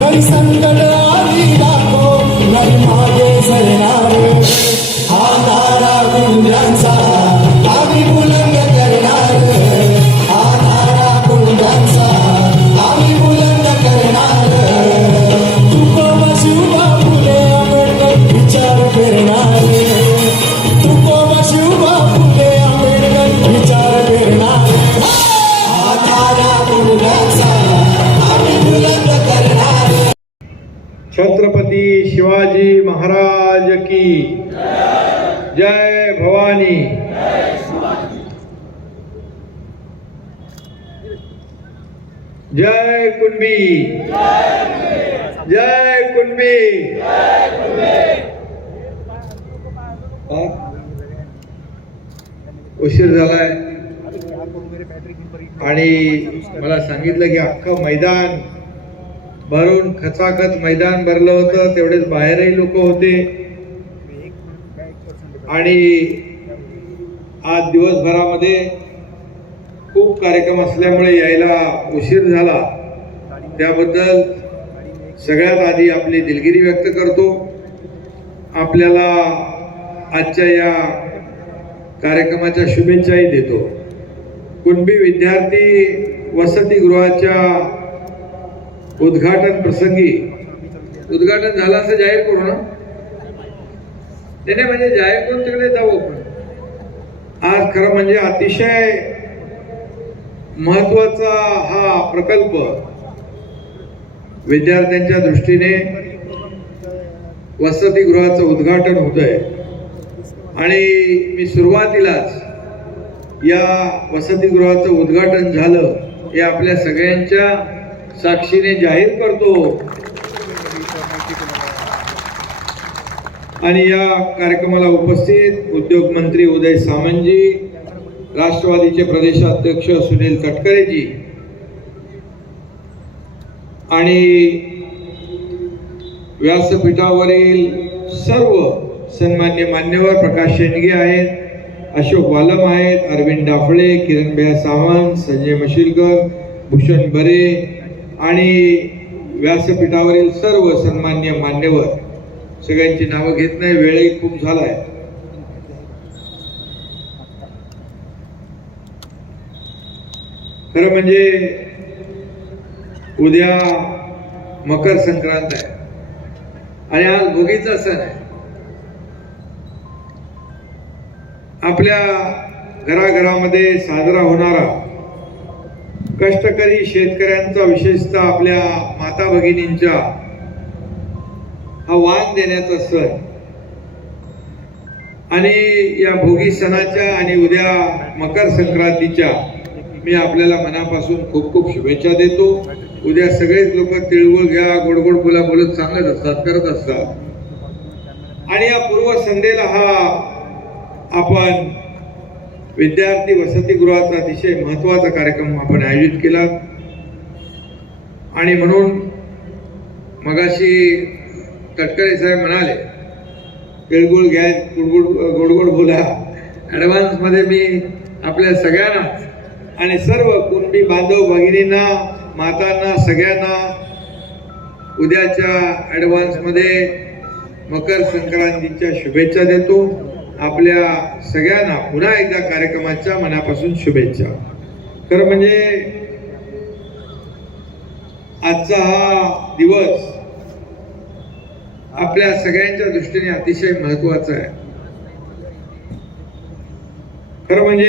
काही की जय भवानी। जय कुणबी। जय कुणबी। उशीर झालाय. आणि मला सांगितलं की अख्खं मैदान भरून खचाखच मैदान भरलं होतं तेवढेच बाहेरही लोक होते. आणि आज दिवसभरामध्ये खूप कार्यक्रम असल्यामुळे यायला उशीर झाला. त्याबद्दल सगळ्यात आधी आपली दिलगिरी व्यक्त करतो. आपल्याला आजच्या या कार्यक्रमाच्या शुभेच्छाही देतो. कुणबी विद्यार्थी वसतिगृहाच्या उद्घाटन प्रसंगी उद्घाटन झालं असं जाहीर करू ना? त्याने म्हणजे जाहीर करून तिकडे जाऊ आपण आज खरं म्हणजे अतिशय महत्त्वाचा हा प्रकल्प विद्यार्थ्यांच्या दृष्टीने वसतिगृहाचं उद्घाटन होत आहे आणि मी सुरुवातीलाच या वसतिगृहाचं उद्घाटन झालं हे आपल्या सगळ्यांच्या साक्षीने जाहीर करतो. आणि या कार्यक्रमाला उपस्थित उद्योग मंत्री उदय सामंतजी राष्ट्रवादीचे प्रदेशाध्यक्ष सुनील तटकरेजी आणि व्यासपीठावरील सर्व सन्मान्य मान्यवर प्रकाश शेंडगे आहेत अशोक वालम आहेत अरविंद डाफळे किरणभैया सावंत संजय मशिलकर भूषण बरे आणि व्यासपीठावरील सर्व सन्मान्य मान्यवर सगळ्यांची नावं घेत नाही वेळही खूप झालाय. खरं म्हणजे उद्या मकर संक्रांत आहे. आणि आज भोगीचा सण आहे. आपल्या घराघरामध्ये साजरा होणारा कष्टकरी शेतकऱ्यांचा विशेषतः आपल्या माता भगिनींच्या हा वाण देण्याचा सण. आणि या भोगी सणाच्या आणि उद्या मकर संक्रांतीच्या मी आपल्याला मनापासून खूप खूप शुभेच्छा देतो. उद्या सगळेच लोक तिळगुळ घ्या गोड गोड बोला बोलत सांगत असतात करत असतात. आणि या पूर्व संध्येला हा आपण विद्यार्थी वसतिगृहाचा अतिशय महत्त्वाचा कार्यक्रम आपण आयोजित केला. आणि म्हणून मगाशी तटकरे साहेब म्हणाले तिळगुळ घ्या गुडगुड गोडगोड बोला. ॲडव्हान्समध्ये मी आपल्या सगळ्यांना आणि सर्व कुणबी बांधव भगिनींना मातांना सगळ्यांना उद्याच्या ॲडव्हान्समध्ये मकर संक्रांतीच्या शुभेच्छा देतो. आपल्या सगळ्यांना पुन्हा एकदा कार्यक्रमाच्या मनापासून शुभेच्छा. खरं म्हणजे आजचा हा दिवस आपल्या सगळ्यांच्या दृष्टीने अतिशय महत्वाचं आहे. खरं म्हणजे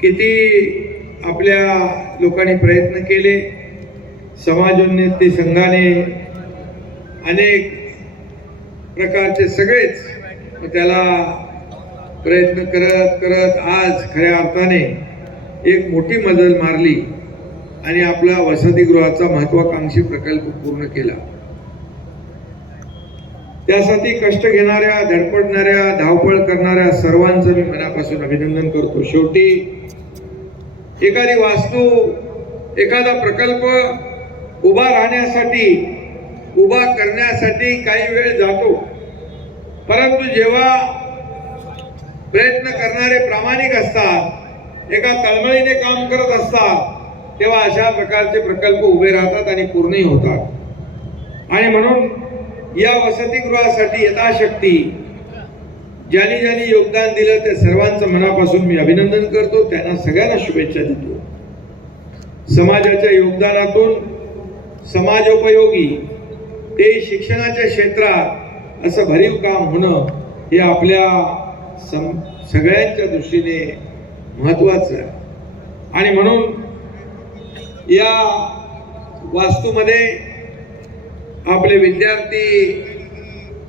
किती आपल्या लोकांनी प्रयत्न केले समाजोन्नती संघाने अनेक प्रकारचे सगळेच त्याला प्रयत्न करत करत आज खऱ्या अर्थाने एक मोठी मदत मारली. आणि आपला वसतिगृहाचा महत्वाकांक्षी प्रकल्प पूर्ण केला. त्यासाठी कष्ट घेणाऱ्या धडपडणाऱ्या धावपळ करणाऱ्या सर्वांचं मी मनापासून अभिनंदन करतो. शेवटी एखादी वास्तू एखादा प्रकल्प उभा राहण्यासाठी उभा करण्यासाठी काही वेळ जातो. परंतु जेव्हा प्रयत्न करणारे प्रामाणिक असतात एका तळमळीने काम करत असतात तेव्हा अशा प्रकारचे प्रकल्प उभे राहतात आणि पूर्णही होतात. आणि म्हणून या वसतिगृहासाठी यथाशक्ती ज्यांनी ज्यांनी योगदान दिलं त्या सर्वांचं मनापासून मी अभिनंदन करतो. त्यांना सगळ्यांना शुभेच्छा देतो. समाजाच्या योगदानातून समाजोपयोगी ते शिक्षणाच्या क्षेत्रात असं भरीव काम होणं हे आपल्या सम सगळ्यांच्या दृष्टीने महत्वाचं आहे. आणि म्हणून या वास्तूमध्ये आपले विद्यार्थी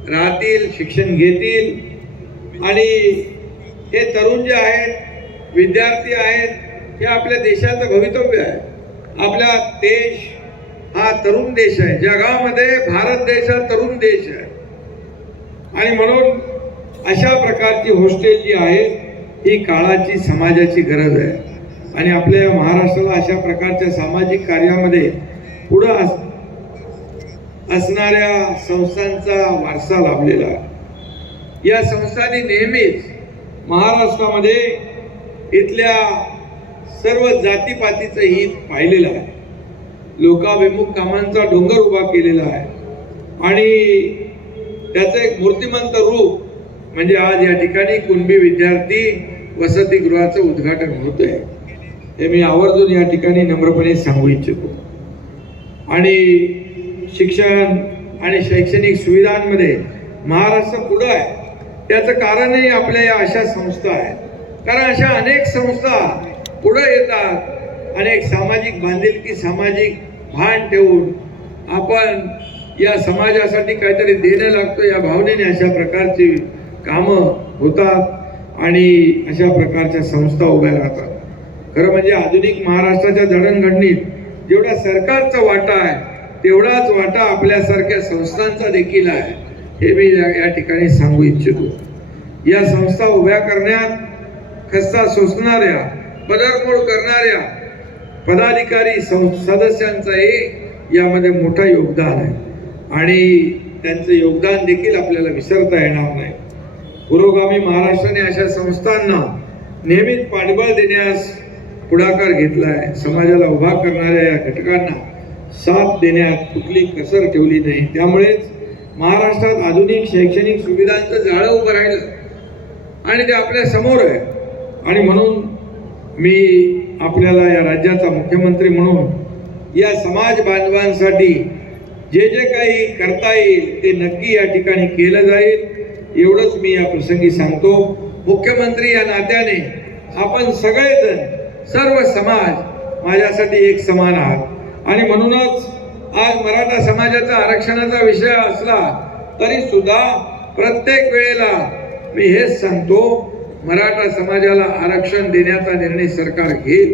राहतील शिक्षण घेतील आणि हे तरुण जे आहेत विद्यार्थी आहेत हे आपल्या देशाचं भवितव्य आहे. आपला देश हा तरुण देश आहे. जगामध्ये भारत देश हा तरुण देश आहे. आणि म्हणून अशा प्रकारची हॉस्टेल जी आहेत ही काळाची समाजाची गरज आहे. आणि आपल्या महाराष्ट्राला अशा प्रकारच्या सामाजिक कार्यामध्ये पुढं अस असणाऱ्या संस्थांचा वारसा लाभलेला आहे. या संस्थांनी नेहमीच महाराष्ट्रामध्ये इथल्या सर्व जातीपातीचं हित पाहिलेलं आहे. लोकाभिमुख कामांचा डोंगर उभा केलेला आहे. आणि त्याचं एक मूर्तिमंत रूप म्हणजे आज या ठिकाणी कुणबी विद्यार्थी वसतिगृहाचं उद्घाटन होत आहे हे मी आवर्जून या ठिकाणी नम्रपणे सांगू इच्छितो. आणि शिक्षण आणि शैक्षणिक सुविधांमध्ये महाराष्ट्र पुढं आहे. त्याचं कारणही आपल्या या अशा संस्था आहेत. कारण अशा अनेक संस्था पुढं येतात. अनेक सामाजिक बांधिलकी सामाजिक भान ठेवून आपण या समाजासाठी काहीतरी देणं लागतं या भावनेने अशा प्रकारची कामं होतात आणि अशा प्रकारच्या संस्था उभ्या राहतात. खरं म्हणजे आधुनिक महाराष्ट्राच्या जडणघडणीत जेवढा सरकारचा वाटा आहे तेवढाच वाटा आपल्यासारख्या संस्थांचा देखील आहे. हे मी या ठिकाणी सांगू इच्छितो. या संस्था उभ्या करण्यात खस्ता सोसणाऱ्या पदरमोड करणाऱ्या पदाधिकारी सं- सदस्यांचंही यामध्ये मोठं योगदान आहे. आणि त्यांचं योगदान देखील आपल्याला विसरता येणार नाही. पुरोगामी महाराष्ट्राने अशा संस्थांना नेहमीच पाठबळ देण्यास पुढाकार घेतला आहे समाजाला उभा करणाऱ्या या घटकांना साथ देण्यात कुठली कसर ठेवली नाही. त्यामुळेच महाराष्ट्रात आधुनिक शैक्षणिक सुविधांचं जाळं उभं राहिलं आणि ते आपल्यासमोर आहे. आणि म्हणून मी आपल्याला या राज्याचा मुख्यमंत्री म्हणून या समाज बांधवांसाठी जे जे काही करता येईल ते नक्की या ठिकाणी केलं जाईल एवढंच मी या प्रसंगी सांगतो. मुख्यमंत्री या नात्याने आपण सगळेजण सर्व समाज माझ्यासाठी एक समान आहात. आणि म्हणूनच आज मराठा समाजाचा आरक्षणाचा विषय असला तरी सुद्धा प्रत्येक वेळेला मी हेच सांगतो मराठा समाजाला आरक्षण देण्याचा निर्णय सरकार घेईल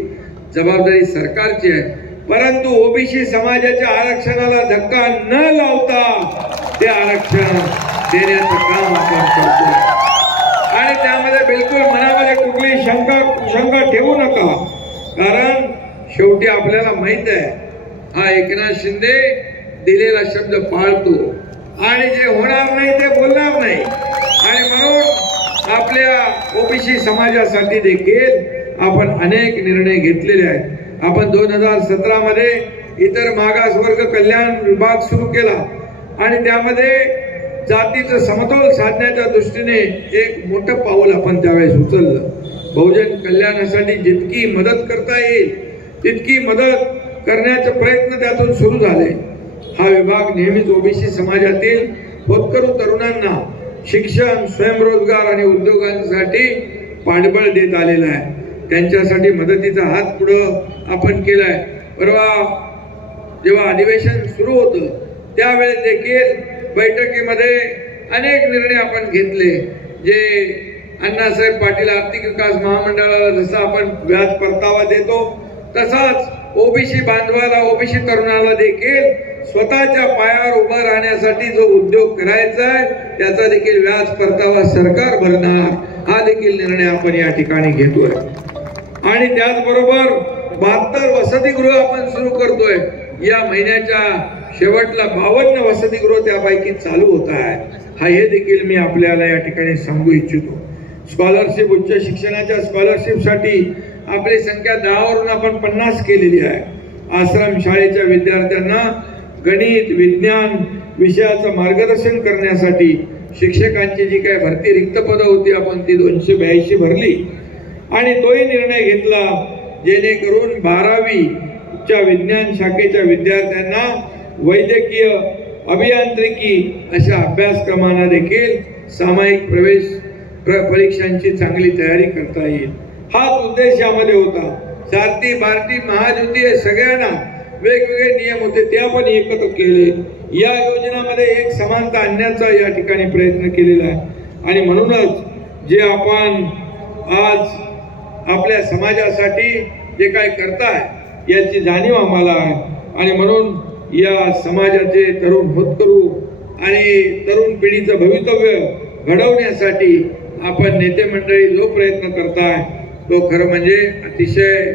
जबाबदारी सरकारची आहे. परंतु ओबीसी समाजाच्या आरक्षणाला धक्का न लावता ते आरक्षण देण्याचं काम आपण करतो आणि त्यामध्ये बिलकुल मनामध्ये कुठली शंका शंका ठेवू नका. कारण शेवटी आपल्याला माहीत आहे हा एकनाथ शिंदे दिलेला शब्द पाळतो. आणि जे होणार नाही ते बोलणार नाही. आणि म्हणून आपल्या ओबीसी समाजासाठी देखील आपण अनेक निर्णय घेतलेले आहेत. आपण दोन हजार सतरामध्ये इतर मागासवर्ग कल्याण विभाग सुरू केला. आणि त्यामध्ये जातीचं समतोल साधण्याच्या दृष्टीने एक मोठं पाऊल आपण त्यावेळेस उचललं. बहुजन कल्याणासाठी जितकी मदत करता येईल तितकी मदत करण्याचे प्रयत्न त्यातून सुरू झाले. हा विभाग नेहमीच ओबीसी समाजातील होतकरू तरुणांना शिक्षण स्वयंरोजगार आणि उद्योगांसाठी पाठबळ देत आलेला आहे. त्यांच्यासाठी मदतीचा हात पुढं आपण केलाय. परवा जेव्हा अधिवेशन सुरू होतं त्यावेळेस देखील बैठकीमध्ये अनेक निर्णय आपण घेतले जे अण्णासाहेब पाटील आर्थिक विकास महामंडळाला जसा आपण व्याज परतावा देतो तसाच ओबीसी बांधवाला ओबीसी तरुणाला देखील स्वतःच्या पायावर उभं राहण्यासाठी जो उद्योग करायचा आहे त्याचा देखील व्याज परतावा सरकार भरणार. हा देखील निर्णय आपण या ठिकाणी घेतोय. आणि त्याचबरोबर बहात्तर वसतिगृह आपण सुरू करतोय. या महिन्याच्या शेवटला बावन्न वसतिगृह त्यापैकी चालू होत आहे. हा हे देखील मी आपल्याला या ठिकाणी सांगू इच्छितो. स्कॉलरशिप उच्च शिक्षणाच्या स्कॉलरशिपसाठी आपली संख्या दहावरून आपण पन्नास केलेली आहे. आश्रम शाळेच्या विद्यार्थ्यांना गणित विज्ञान विषयाचं मार्गदर्शन करण्यासाठी शिक्षकांची जी काही भरती रिक्त पदं होती आपण ती दोनशे ब्याऐंशी भरली. आणि तोही निर्णय घेतला जेणेकरून बारावीच्या विज्ञान शाखेच्या विद्यार्थ्यांना वैद्यकीय अभियांत्रिकी अशा अभ्यासक्रमांना देखील सामायिक प्रवेश प्र परीक्षांची चांगली तयारी करता येईल. हाच उद्देश यामध्ये होता. सारथी भारती महाज्योती हे सगळ्यांना वेगवेगळे नियम होते ते आपण एकत्र केले. या योजनामध्ये एक समानता आणण्याचा या ठिकाणी प्रयत्न केलेला आहे. आणि म्हणूनच जे आपण आज आपल्या समाजासाठी जे काही करताय याची जाणीव आम्हाला आहे. आणि म्हणून या समाजाचे तरुण होतकरू आणि तरुण पिढीचं भवितव्य घडवण्यासाठी आपण नेते मंडळी जो प्रयत्न करताय तो खरं म्हणजे अतिशय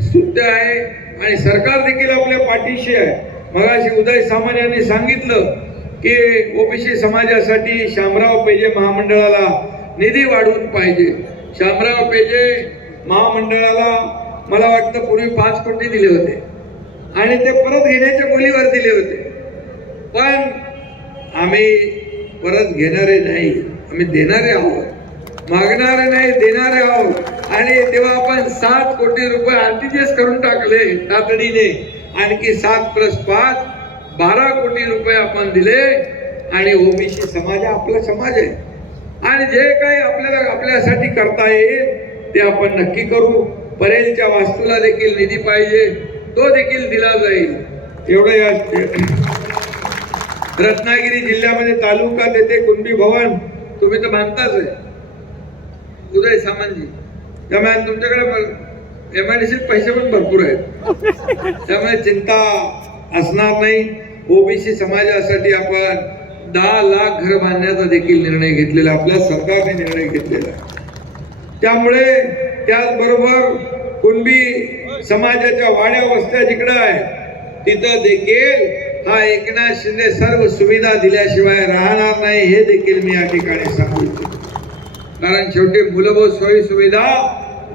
स्तुत्य आहे आणि सरकार देखील आपल्या पाठीशी आहे. मगाशी उदय सामंत यांनी सांगितलं की ओबीसी समाजासाठी शामराव पेजे महामंडळाला निधी वाढवून पाहिजे. शामराव पेजे महामंडळाला मला वाटतं पूर्वी पाच कोटी दिले होते. आणि ते परत घेण्याच्या बोलीवर दिले होते. पण आम्ही परत घेणारे नाही. आम्ही देणारे आहोत. मागणारे नाही देणारे आहोत. आणि तेव्हा आपण सात कोटी रुपये आरटीजीएस करून टाकले तातडीने. आणखी सात प्लस पाच बारा कोटी रुपये आपण दिले. आणि ओबीसी समाज आपला समाज आहे. आणि जे काही आपल्याला आपल्यासाठी करता येईल ते आपण नक्की करू. परेलच्या वास्तूला देखील निधी पाहिजे. तो देखील दिला जाईल. एवढं या रत्नागिरी जिल्ह्यामध्ये तालुका तेथे कुंभी भवन. तुम्ही तर मानताच आहे. उदय सामंतजी. त्यामुळे तुमच्याकडे एम आय पैसे पण भरपूर आहेत. त्यामुळे चिंता असणार नाही. ओबीसी समाजासाठी आपण दहा लाख घर बांधण्याचा देखील निर्णय घेतलेला आपल्या सरकारने निर्णय घेतलेला त्यामुळे त्याचबरोबर कुणबी समाजाच्या वाड्या वस्त्या जिकडं आहे तिथं देखील हा एकनाथ शिंदे सर्व सुविधा दिल्याशिवाय राहणार नाही हे देखील मी या ठिकाणी सांगू इच्छितो. कारण शेवटी मूलभूत सोयी सुविधा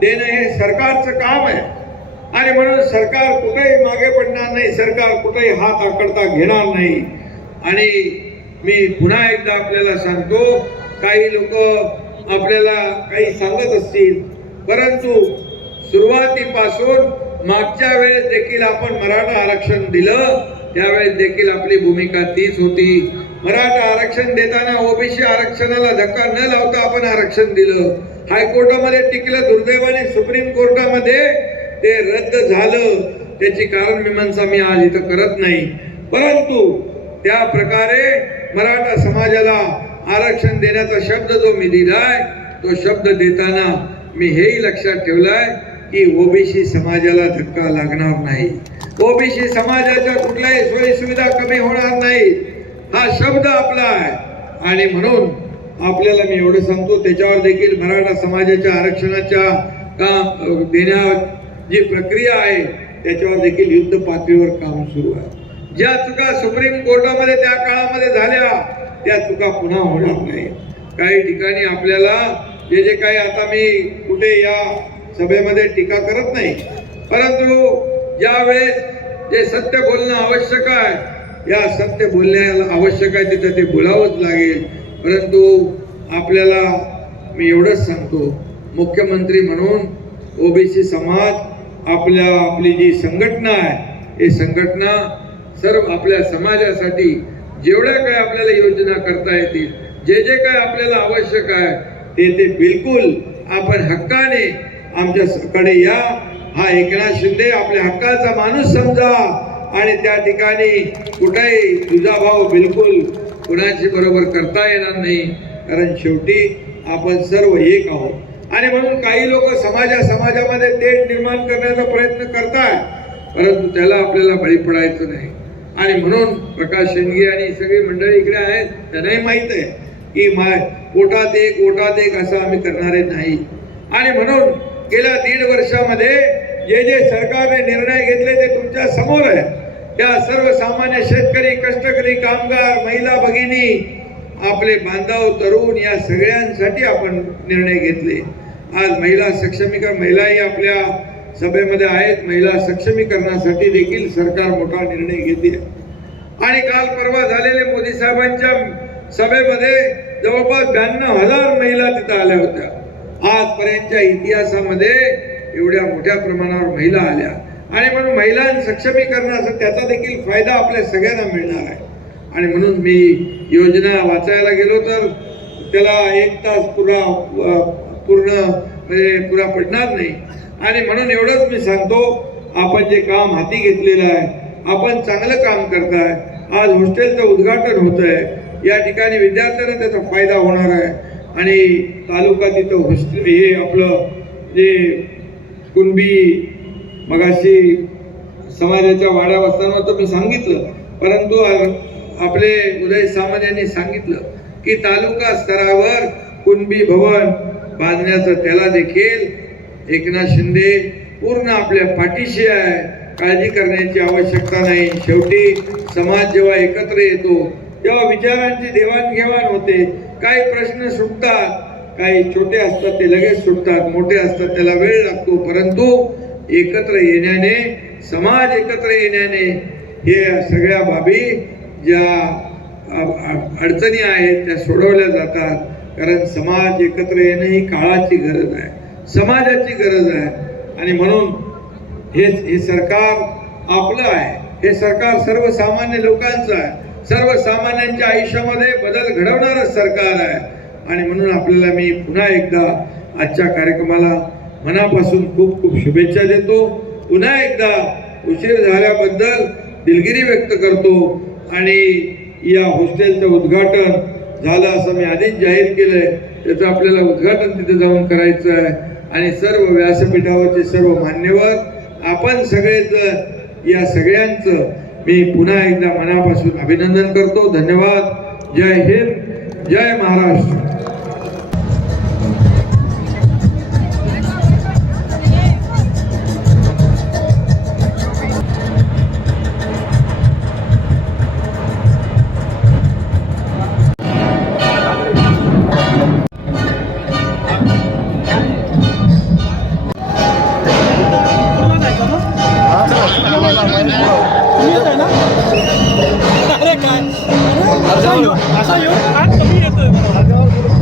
देणं हे सरकारचं काम आहे. आणि म्हणून सरकार कुठेही मागे पडणार नाही सरकार कुठेही हात आकडता घेणार नाही. आणि मी पुन्हा एकदा आपल्याला सांगतो काही लोक आपल्याला काही सांगत असतील परंतु सुरुवातीपासून मागच्या वेळेस देखील आपण मराठा आरक्षण दिलं त्यावेळेस देखील आपली भूमिका तीच होती. मराठा आरक्षण देताना ओबीसी आरक्षणाला धक्का न लावता आपण आरक्षण दिलं. हायकोर्टामध्ये टिकलं दुर्दैवाने सुप्रीम कोर्टामध्ये ते रद्द झालं. त्याची कारण मीमांसा मी आज इथं करत नाही. परंतु त्या प्रकारे मराठा समाजाला आरक्षण देण्याचा शब्द जो मी दिलाय तो शब्द देताना मी हेही लक्षात ठेवलाय. की ओबीसी समाजाला धक्का लागणार नाही. ओबीसी समाजाच्या कुठल्याही सोयी सुविधा कमी होणार नाही हा शब्द आपला आहे. आणि म्हणून आपल्याला मी एवढं सांगतो त्याच्यावर देखील मराठा समाजाच्या आरक्षणाच्या काम देण्या जी प्रक्रिया आहे त्याच्यावर देखील युद्ध पातळीवर काम सुरू आहे. ज्या चुका सुप्रीम कोर्टामध्ये त्या काळामध्ये झाल्या त्या चुका पुन्हा होणार नाही काही ठिकाणी आपल्याला जे जे काही आता मी कुठे या सभेमध्ये टीका करत नाही. परंतु ज्यावेळेस जे सत्य बोलणं आवश्यक आहे या सत्य बोलण्याला आवश्यक आहे तिथं ते बोलावंच लागेल. परंतु आपल्याला मी एवढंच सांगतो मुख्यमंत्री म्हणून ओबीसी समाज आपल्या आपली जी संघटना आहे ही संघटना सर्व आपल्या समाजासाठी जेवढ्या काही आपल्याला योजना करता येतील जे जे काय आपल्याला आवश्यक आहे ते ते बिलकुल आपण हक्काने आमच्याकडे या हा एकनाथ शिंदे आपल्या हक्काचा माणूस समजा. आणि त्या ठिकाणी कुठेही भाव बिलकुल कुणाची बरोबर करता येणार नाही. कारण शेवटी आपण सर्व एक आहोत. आणि म्हणून काही लोक समाजा समाजामध्ये तेढ निर्माण करण्याचा प्रयत्न करतात परंतु त्याला आपल्याला बळी पडायचं नाही. आणि म्हणून प्रकाश शेंडगे आणि सगळी मंडळी इकडे आहेत त्यांनाही माहीत आहे की माय पोटात एक ओटात एक असं आम्ही करणारे नाही. आणि म्हणून गेल्या दीड वर्षामध्ये जे जे सरकारने निर्णय घेतले ते तुमच्यासमोर आहे. त्या सर्वसामान्य शेतकरी कष्टकरी कामगार महिला भगिनी आपले बांधव तरुण या सगळ्यांसाठी आपण निर्णय घेतले. आज महिला सक्षमीकरण महिलाही आपल्या सभेमध्ये आहेत. महिला सक्षमीकरणासाठी देखील सरकार मोठा निर्णय घेते. आणि काल परवा झालेले मोदी साहेबांच्या सभेमध्ये जवळपास ब्याण्णव हजार महिला तिथं आल्या होत्या. आजपर्यंतच्या इतिहासामध्ये एवढ्या मोठ्या प्रमाणावर महिला आल्या. आणि म्हणून महिला सक्षमीकरणाचा त्याचा देखील फायदा आपल्या सगळ्यांना मिळणार आहे. आणि म्हणून मी योजना वाचायला गेलो तर त्याला एक तास पुरा पूर्ण म्हणजे पुरा पडणार नाही. आणि म्हणून एवढंच मी सांगतो आपण जे काम हाती घेतलेलं आहे आपण चांगलं काम करताय. आज हॉस्टेलचं उद्घाटन होत आहे या ठिकाणी विद्यार्थ्यांना त्याचा फायदा होणार आहे. आणि तालुका तिथं हॉस्टेल हे आपलं जे कुणबी मगाशी समाजाच्या वाड्या वस्तांवर तर मी सांगितलं. परंतु आपले उदय सामंत यांनी सांगितलं की तालुका स्तरावर कुणबी भवन बांधण्याचं त्याला देखील एकनाथ शिंदे पूर्ण आपल्या पाठीशी आहे. काळजी करण्याची आवश्यकता नाही. शेवटी समाज जेव्हा एकत्र येतो तेव्हा विचारांची देवाणघेवाण होते. काही प्रश्न सुटतात काही छोटे असतात ते लगेच सुटतात मोठे असतात त्याला वेळ लागतो. परंतु एकत्र येण्याने समाज एकत्र येण्याने हे सगळ्या बाबी ज्या अडचणी आहेत त्या सोडवल्या जातात. कारण समाज एकत्र येणं ही काळाची गरज आहे. समाजाची गरज आहे. आणि म्हणून हे हे सरकार आपलं आहे. हे सरकार सर्वसामान्य लोकांचं आहे. सर्वसामान्यांच्या आयुष्यामध्ये बदल घडवणारं सरकार आहे. आणि म्हणून आपल्याला मी पुन्हा एकदा आजच्या कार्यक्रमाला मनापासून खूप खूप शुभेच्छा देतो. पुन्हा एकदा उशीर झाल्याबद्दल दिलगिरी व्यक्त करतो. आणि या हॉस्टेलचं उद्घाटन झालं असं मी आधीच जाहीर केलंय. त्याचं आपल्याला उद्घाटन तिथे जाऊन करायचं आहे. आणि सर्व व्यासपीठावरचे सर्व मान्यवर आपण सगळेच या सगळ्यांचं मी पुन्हा एकदा मनापासून अभिनंदन करतो. धन्यवाद. जय हिंद. जय महाराष्ट्र. अरे काय असा येऊ असा येऊ आज कमी येतोय